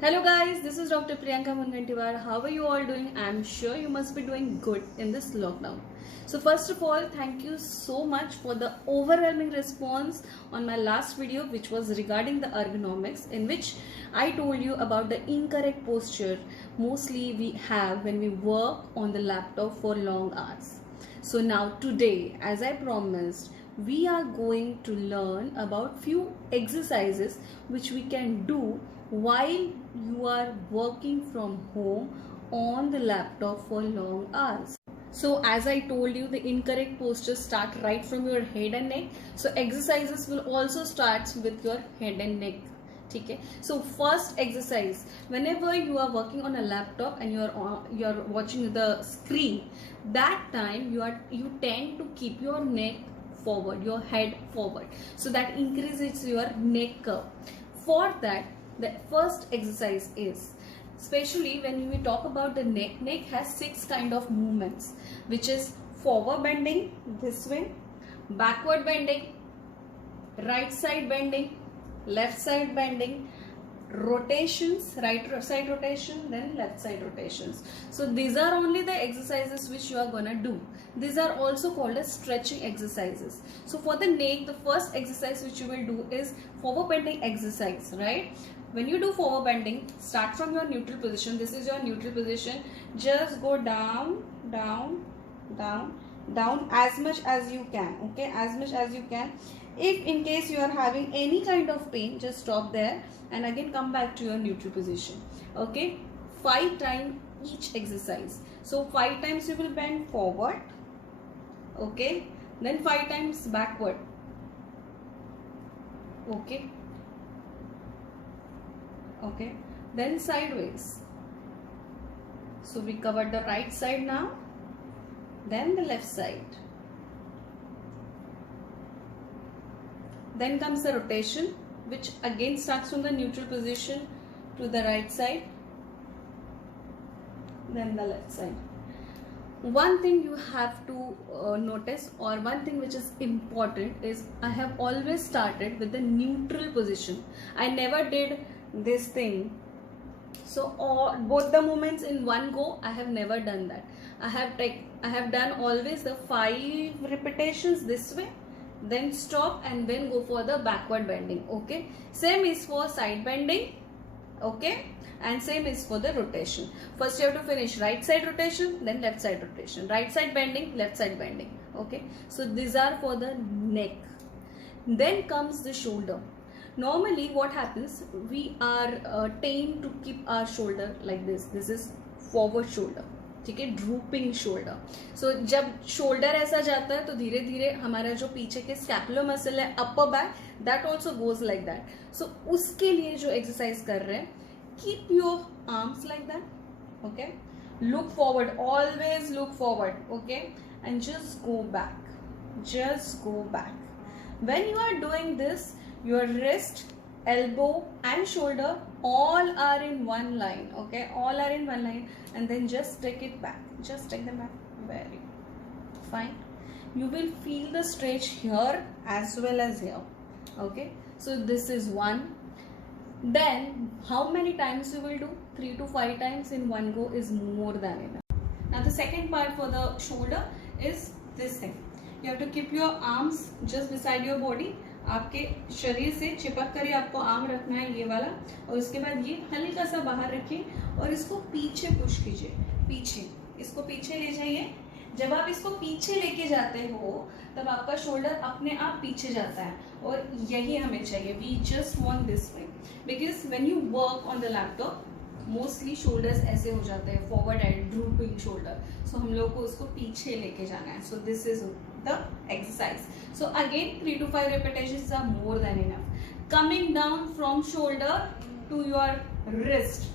Hello guys, this is Dr. Priyanka Mungantiwar. How are you all doing? I'm sure you must be doing good in this lockdown. So first of all, thank you so much for the overwhelming response on my last video, which was regarding the ergonomics, in which I told you about the incorrect posture mostly we have when we work on the laptop for long hours. So now today, as I promised, we are going to learn about few exercises which we can do while you are working from home on the laptop for long hours. So as I told you, the incorrect postures start right from your head and neck. So exercises will also start with your head and neck. Okay, so first exercise, whenever you are working on a laptop and you're watching the screen, that time you tend to keep your neck forward, your head forward, so that increases your neck curve. For that, the first exercise is, especially when we talk about the neck has 6 kind of movements, which is forward bending this way, backward bending, right side bending, left side bending, rotations, right side rotation, then left side rotations. So these are only the exercises which you are gonna do. These are also called as stretching exercises. So for the neck, the first exercise which you will do is forward bending exercise, right? When you do forward bending, start from your neutral position. This is your neutral position. Just go down, down, down, down as much as you can. Okay, as much as you can. If in case you are having any kind of pain, just stop there and again come back to your neutral position. Okay, 5 times each exercise. So 5 times you will bend forward. Okay, then 5 times backward. Okay. Okay, then sideways. So we covered the right side now, then the left side. Then comes the rotation, which again starts from the neutral position to the right side, then the left side. One thing you have to notice, or one thing which is important, is I have always started with the neutral position. I never did this thing, so both the movements in one go. I have never done that. I have done always the 5 repetitions this way, then stop and then go for the backward bending. Okay, same is for side bending. Okay, and same is for the rotation. First you have to finish right side rotation, then left side rotation, right side bending, left side bending. Okay, so these are for the neck. Then comes the shoulder. Normally what happens, we are trained to keep our shoulder like this. This is forward shoulder, ठीक है, drooping shoulder. सो जब shoulder ऐसा जाता है तो धीरे धीरे हमारा जो पीछे के स्कैपुलर मसल है, upper back, that also goes like that. So उसके लिए जो एक्सरसाइज कर रहे हैं, keep your arms like that. Okay, look forward, always look forward. Okay, and just go back, just go back. When you are doing this, your wrist, elbow and shoulder all are in one line. Okay, all are in one line, and then just take it back, just take them back. Very fine. You will feel the stretch here as well as here. Okay, so this is one. Then how many times you will do? 3 to 5 times in one go is more than enough. Now the second part for the shoulder is this thing. You have to keep your arms just beside your body. आपके शरीर से चिपक कर ही आपको arm रखना है, ये वाला, और उसके बाद ये हल्का सा बाहर रखिए और इसको पीछे पुश कीजिए. पीछे, इसको पीछे ले जाइए. जब आप इसको पीछे लेके जाते हो तब आपका शोल्डर अपने आप पीछे जाता है, और यही हमें चाहिए. We just want this way, because when you work on the laptop mostly shoulders ऐसे हो जाते हैं, forward and drooping shoulder. So हम लोग को उसको पीछे लेके जाना है. So this is the exercise. So again 3 to 5 repetitions are more than enough. Coming down from shoulder to your wrist.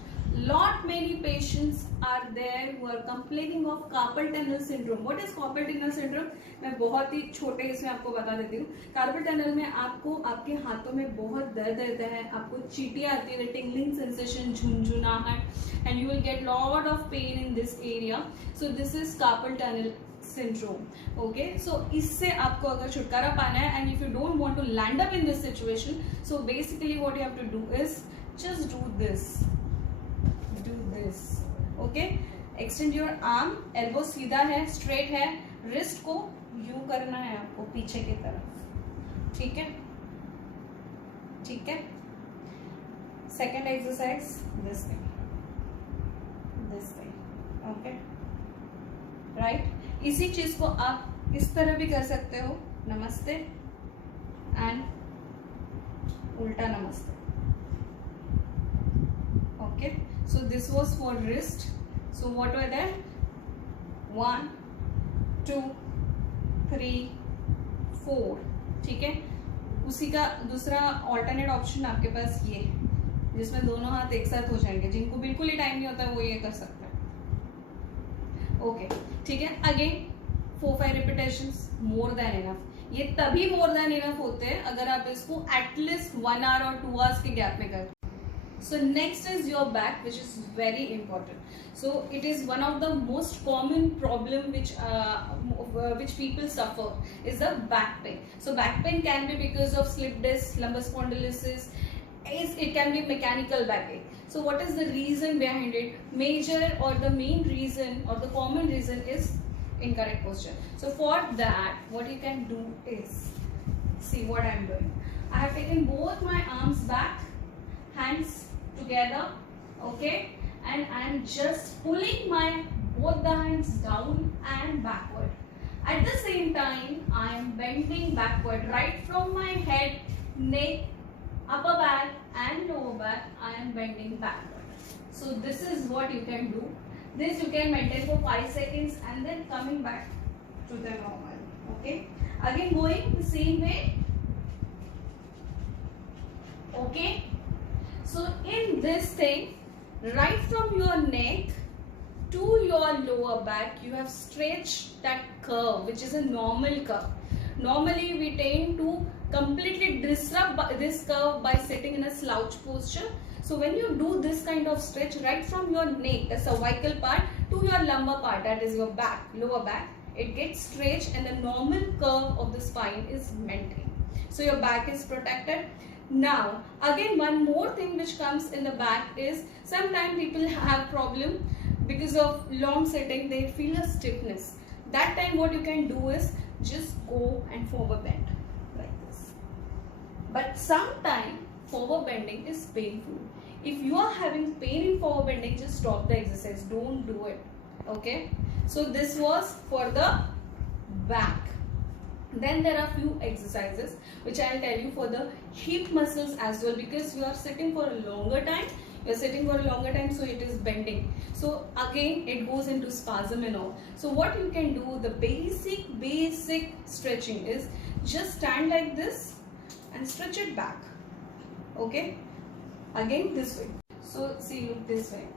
Lot many patients are there who are complaining of carpal tunnel syndrome. What is carpal tunnel syndrome? मैं बहुत ही छोटे इसमें आपको बता देती हूँ. Carpal tunnel में आपको आपके हाथों में बहुत दर्द रहता है, आपको चींटी आती है, tingling sensation, झुनझुनाहट, and you will get lot of pain in this area. So this is carpal tunnel syndrome. Okay, so इससे आपको अगर छुटकारा पाना है, and if you don't want to land up in this situation, so basically what you have to do is just do this. do this. Okay, extend your arm, elbow सीधा है, straight है, wrist को यूं करना है आपको पीछे की तरफ. ठीक है, ठीक है. Second exercise, this thing, okay, right. इसी चीज को आप इस तरह भी कर सकते हो, नमस्ते एंड उल्टा नमस्ते. Okay, so this was for wrist. So what were there? 1, 2, 3, 4. ठीक है. उसी का दूसरा ऑल्टरनेट ऑप्शन आपके पास ये है, जिसमें दोनों हाथ एक साथ हो जाएंगे. जिनको बिल्कुल ही टाइम नहीं होता वो ये कर सकते हैं. ओके, ठीक है. Again 4-5 repetitions, more than enough. ये तभी मोर देन इनफ होते हैं अगर आप इसको एटलीस्ट 1 आवर और 2 आवर्स के गैप में करते. So next is your back, which is very important. So it is one of the most common problem which people suffer is the back pain. So back pain can be because of slip disc, lumbar spondylosis. It can be mechanical backache. So what is the reason behind it? Major or the main reason or the common reason is incorrect posture. So for that, what you can do is, see what I am doing. I have taken both my arms back, hands together, okay, and I am just pulling my both the hands down and backward. At the same time, I am bending backward, right from my head, neck, upper back and lower back. I am bending backward. So this is what you can do. This you can maintain for 5 seconds and then coming back to the normal. Okay, again going the same way. Okay. So in this thing, right from your neck to your lower back, you have stretched that curve, which is a normal curve. Normally, we tend to completely disrupt this curve by sitting in a slouch posture. So when you do this kind of stretch right from your neck, the cervical part, to your lumbar part, that is your back, lower back, it gets stretched and the normal curve of the spine is maintained. So your back is protected. Now again, one more thing which comes in the back is sometimes people have problem because of long sitting, they feel a stiffness. That time what you can do is just go and forward bend like this. But sometimes forward bending is painful. If you are having pain in forward bending, just stop the exercise, don't do it. Okay, so this was for the back. Then there are few exercises which I will tell you for the hip muscles as well, because you are sitting for a longer time. So it is bending. So again it goes into spasm and all. So what you can do, the basic stretching is just stand like this and stretch it back. Okay, again this way. So see, look this way.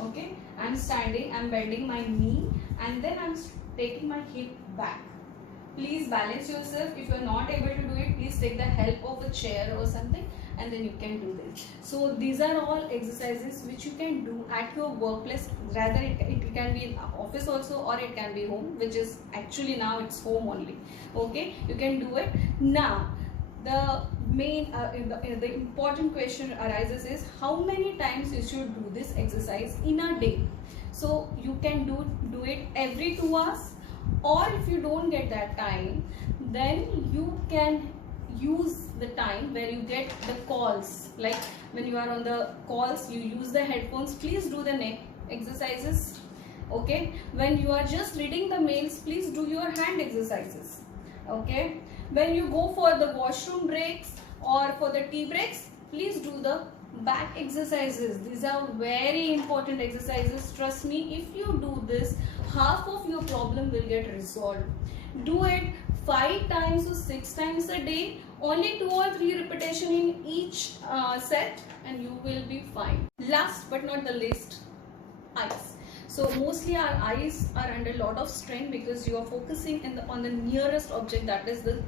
Okay, I'm standing, I'm bending my knee and then I'm taking my hip back. Please balance yourself. If you are not able to do it, please take the help of a chair or something and then you can do this. So these are all exercises which you can do at your workplace. Rather it can be in office also, or it can be home, which is actually now it's home only. Okay, you can do it. Now the main the important question arises is how many times you should do this exercise in a day. So you can do it every 2 hours. Or if you don't get that time, then you can use the time where you get the calls. Like when you are on the calls, you use the headphones. Please do the neck exercises. Okay, when you are just reading the mails, please do your hand exercises. Okay, when you go for the washroom breaks or for the tea breaks, please do the back exercises. These are very important exercises. Trust me, if you do this, half of your problem will get resolved. Do it 5 times or 6 times a day, only 2 or 3 repetition in each set and you will be fine. Last but not the least, eyes. So mostly our eyes are under a lot of strain because you are focusing on the nearest object, that is the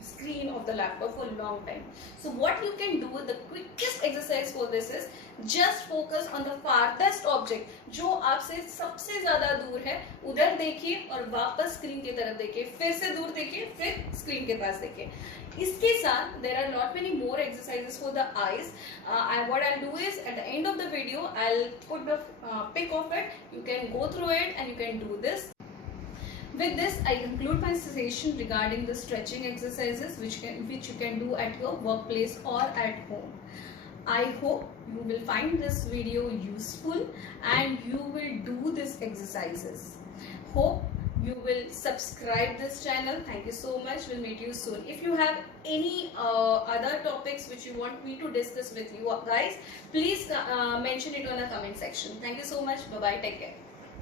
screen of the laptop, for a long time. So what you can do, the quickest exercise for this is just focus on the farthest object, जो आपसे सबसे ज़्यादा दूर है, उधर देखिए और वापस स्क्रीन की तरफ देखिए, फिर से दूर देखिए, फिर स्क्रीन के पास देखिए. इसके साथ there are lot many more exercises for the eyes. What I'll do is at the end of the video video. I'll put the pic of it. You can go through it and you can do this. With this, I conclude my session regarding the stretching exercises which you can do at your workplace or at home. I hope you will find this video useful and you will do these exercises. Hope you will subscribe this channel. Thank you so much. We'll meet you soon. If you have any other topics which you want me to discuss with you guys, please mention it on the comment section. Thank you so much. Bye bye. Take care.